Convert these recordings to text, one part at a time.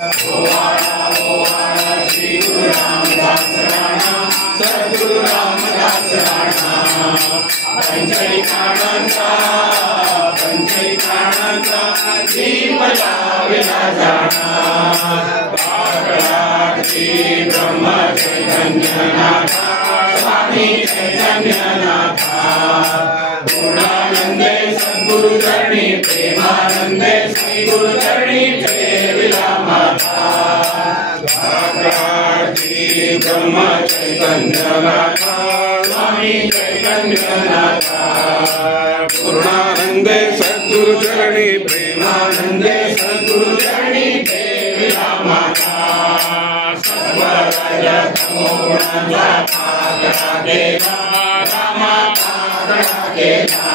श्री गुरु रामदास राणा सद्गुरु रामदास राणा पंचई प्राणांचा दीप लाविला जाणा श्री ब्रह्म चैतन्यनाथा स्वामी चैतन्यनाथा पूर्णानंदे सद्गुरु चरणी प्रेमानंदे श्री गुरु चरणी प्रेमिला माता श्री ब्रह्म चैतन्यनाथा स्वामी चैतन्यनाथा पूर्णानंदे सद्गुरु चरणी प्रेमानंदे सद्गुरु चरणी प्रेमिला माता सर्वराजतमो गुणांचा पागळा केला रामा पागळा केला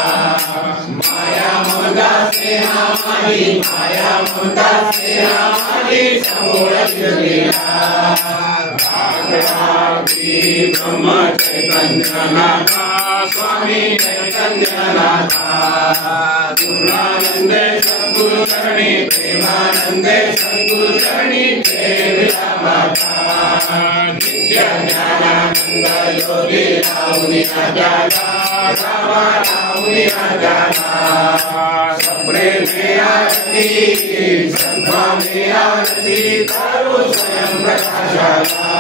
माया ममता स्नेहामाली माया ममता स्नेहामाली समोर फिरलेला श्री ब्रह्म चैतन्यनाथा स्वामी चैतन्यनाथा पूर्णानंदे सद्गुरु चरणी प्रेमानंदे सद्गुरु चरणी प्रेमिला माता नित्य ज्ञानानंद योगी राहुनी राजाला रामा राहुनी राजाला सपने में आरती संध्या में आरती करो स्वयं प्रकाशाला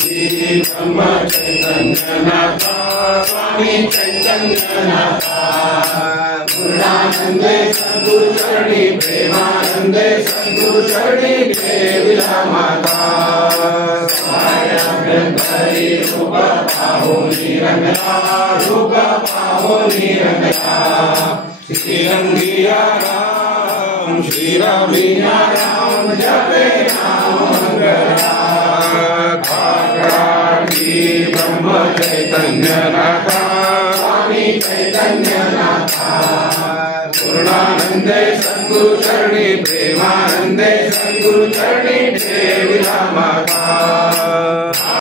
श्री ब्रह्म चैतन्यनाथा स्वामी चैतन्यनाथा पूर्णानंदे सद्गुरु चरणी प्रेमानंदे सद्गुरु चरणी प्रेमिला माता सायंकरी रूप पाहो निरंगा रूप पाहो निरंगा श्रीरंगिया राम श्री रामिया राम जपे राम मंगला श्री ब्रह्म चैतन्यनाथा स्वामी चैतन्यनाथा पूर्णानंदे सद्गुरु चरणी प्रेमानंदे सद्गुरु चरणी प्रेमिला माता।